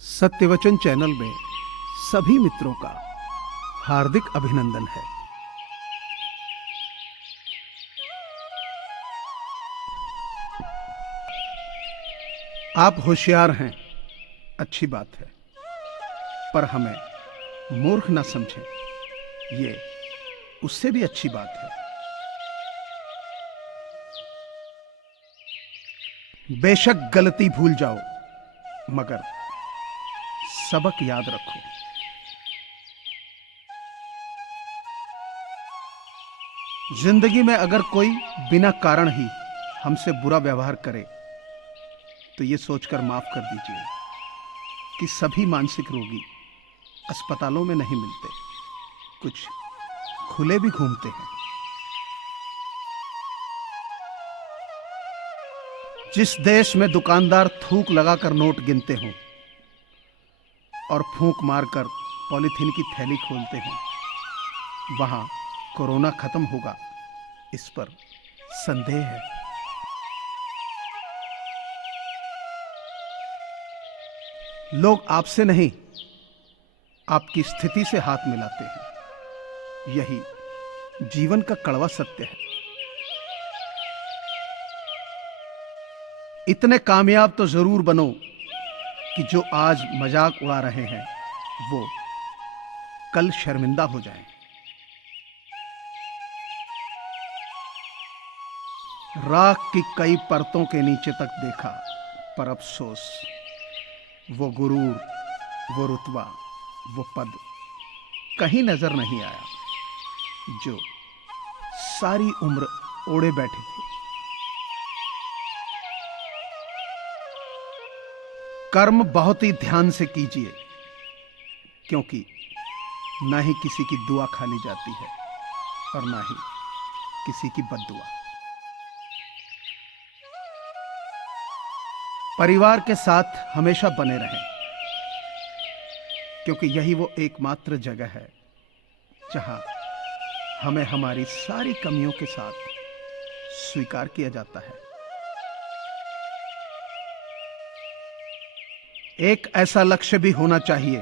सत्यवचन channel में सभी मित्रों का हार्दिक अभिनंदन है। आप होशियार हैं, अच्छी बात है, पर हमें मूर्ख न समझें, ये उससे भी अच्छी बात है। बेशक गलती भूल जाओ, मगर सबक याद रखो। जिंदगी में अगर कोई बिना कारण ही हमसे बुरा व्यवहार करे तो ये सोचकर माफ कर दीजिए कि सभी मानसिक रोगी अस्पतालों में नहीं मिलते, कुछ खुले भी घूमते हैं। जिस देश में दुकानदार थूक लगाकर नोट गिनते हों और फूंक मारकर पॉलीथीन की थैली खोलते हों, वहां कोरोना खत्म होगा, इस पर संदेह है। लोग आपसे नहीं, आपकी स्थिति से हाथ मिलाते हैं। यही जीवन का कड़वा सत्य है। इतने कामयाब तो जरूर बनो कि जो आज मजाक उड़ा रहे हैं वो कल शर्मिंदा हो जाएं। राख की कई परतों के नीचे तक देखा, पर अफसोस वो गुरूर, वो रुतबा, वो पद कहीं नजर नहीं आया जो सारी उम्र ओढ़े बैठे थे। कर्म बहुत ही ध्यान से कीजिए, क्योंकि ना ही किसी की दुआ खाली जाती है और ना ही किसी की बद्दुआ। परिवार के साथ हमेशा बने रहें, क्योंकि यही वो एकमात्र जगह है जहां हमें हमारी सारी कमियों के साथ स्वीकार किया जाता है। एक ऐसा लक्ष्य भी होना चाहिए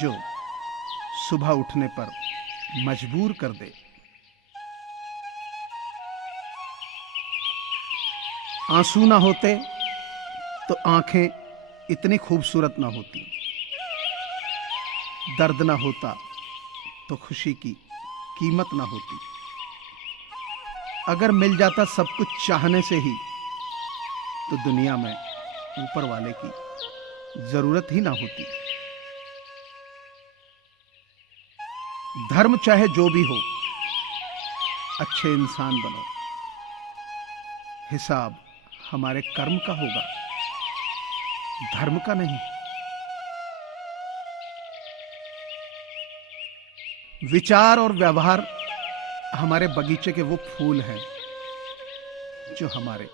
जो सुबह उठने पर मजबूर कर दे। आंसू ना होते तो आंखें इतनी खूबसूरत ना होती, दर्द ना होता तो खुशी की कीमत ना होती, अगर मिल जाता सब कुछ चाहने से ही तो दुनिया में ऊपर वाले की जरूरत ही ना होती। धर्म चाहे जो भी हो, अच्छे इंसान बनो। हिसाब हमारे कर्म का होगा, धर्म का नहीं। विचार और व्यवहार हमारे बगीचे के वो फूल हैं जो हमारे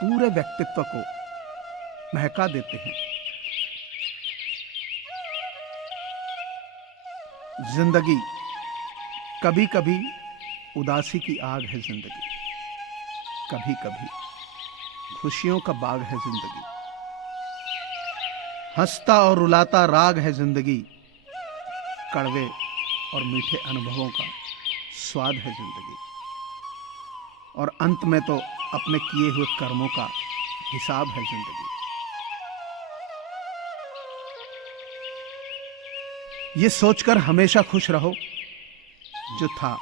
पूरे व्यक्तित्व को महका देते हैं। जिंदगी कभी कभी उदासी की आग है, जिंदगी कभी कभी खुशियों का बाग है, जिंदगी हंसता और रुलाता राग है, जिंदगी कड़वे और मीठे अनुभवों का स्वाद है, जिंदगी और अंत में तो अपने किए हुए कर्मों का हिसाब है, जिंदगी। ये सोचकर हमेशा खुश रहो, जो था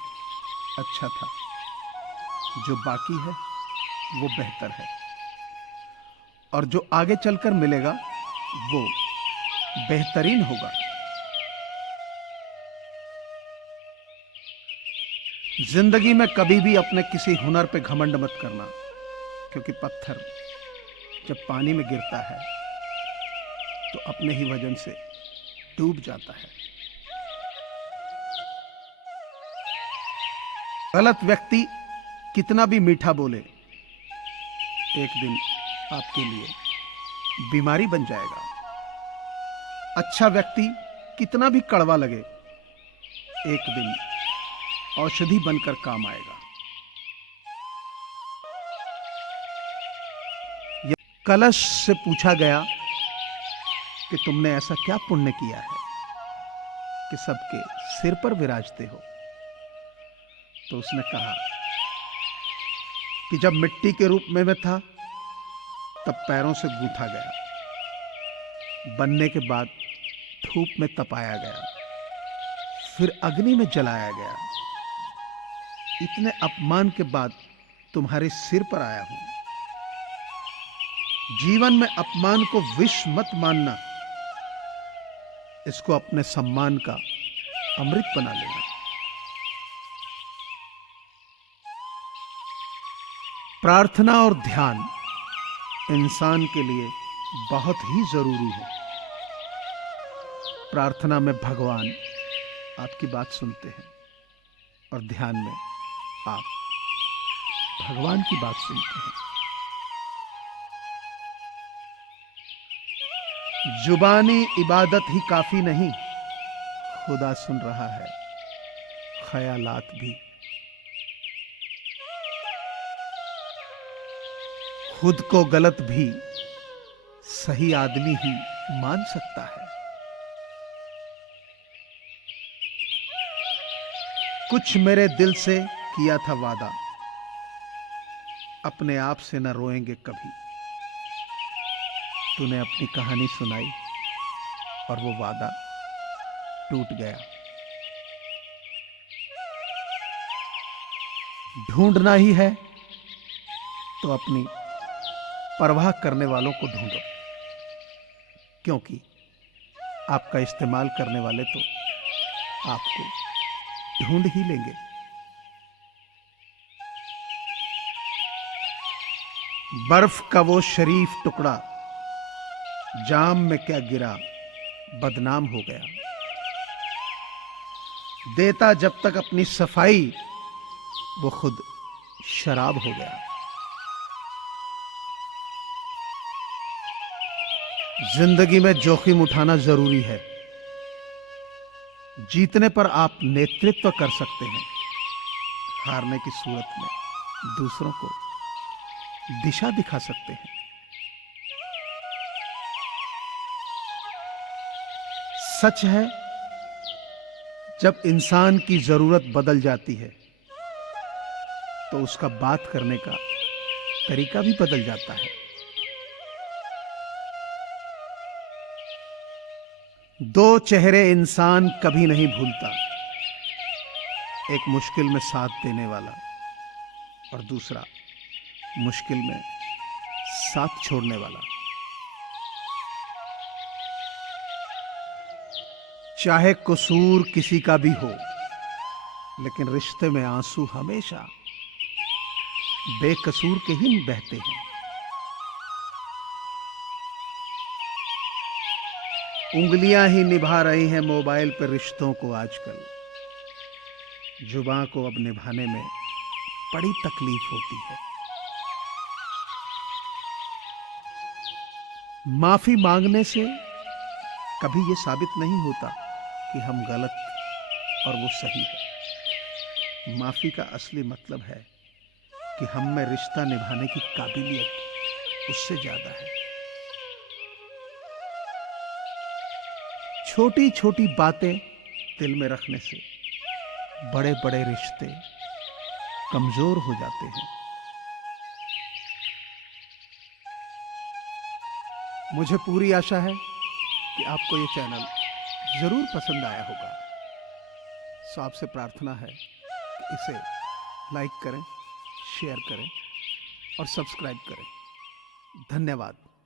अच्छा था, जो बाकी है वो बेहतर है, और जो आगे चलकर मिलेगा वो बेहतरीन होगा। जिंदगी में कभी भी अपने किसी हुनर पे घमंड मत करना, क्योंकि पत्थर जब पानी में गिरता है तो अपने ही वजन से डूब जाता है। गलत व्यक्ति कितना भी मीठा बोले, एक दिन आपके लिए बीमारी बन जाएगा। अच्छा व्यक्ति कितना भी कड़वा लगे, एक दिन औषधि बनकर काम आएगा। कलश से पूछा गया कि तुमने ऐसा क्या पुण्य किया है कि सबके सिर पर विराजते हो। तो उसने कहा कि जब मिट्टी के रूप में मैं था तब पैरों से गूंथा गया, बनने के बाद धूप में तपाया गया, फिर अग्नि में जलाया गया। इतने अपमान के बाद तुम्हारे सिर पर आया हूं। जीवन में अपमान को विष मत मानना, इसको अपने सम्मान का अमृत बना लेना। प्रार्थना और ध्यान इंसान के लिए बहुत ही जरूरी है। प्रार्थना में भगवान आपकी बात सुनते हैं और ध्यान में आप भगवान की बात सुनते हैं। जुबानी इबादत ही काफी नहीं, खुदा सुन रहा है ख्यालात भी। खुद को गलत भी सही आदमी ही मान सकता है। कुछ मेरे दिल से किया था वादा, अपने आप से न रोएंगे कभी। तूने अपनी कहानी सुनाई और वो वादा टूट गया। ढूंढना ही है तो अपनी परवाह करने वालों को ढूंढो, क्योंकि आपका इस्तेमाल करने वाले तो आपको ढूंढ ही लेंगे। बर्फ का वो शरीफ टुकड़ा जाम में क्या गिरा, बदनाम हो गया। देता जब तक अपनी सफाई, वो खुद शराब हो गया। जिंदगी में जोखिम उठाना जरूरी है। जीतने पर आप नेतृत्व कर सकते हैं, हारने की सूरत में दूसरों को दिशा दिखा सकते हैं। सच है, जब इंसान की जरूरत बदल जाती है तो उसका बात करने का तरीका भी बदल जाता है। दो चेहरे इंसान कभी नहीं भूलता, एक मुश्किल में साथ देने वाला और दूसरा मुश्किल में साथ छोड़ने वाला। चाहे कसूर किसी का भी हो, लेकिन रिश्ते में आंसू हमेशा बेकसूर के ही बहते हैं। उंगलियां ही निभा रही हैं मोबाइल पर रिश्तों को आजकल। जुबां को अब निभाने में बड़ी तकलीफ होती है। माफी मांगने से कभी यह साबित नहीं होता कि हम गलत और वो सही है। माफी का असली मतलब है कि हम में रिश्ता निभाने की काबिलियत उससे ज्यादा है। छोटी छोटी बातें दिल में रखने से बड़े बड़े रिश्ते कमजोर हो जाते हैं। मुझे पूरी आशा है कि आपको ये चैनल जरूर पसंद आया होगा। सो आपसे प्रार्थना है कि इसे लाइक करें, शेयर करें और सब्सक्राइब करें। धन्यवाद।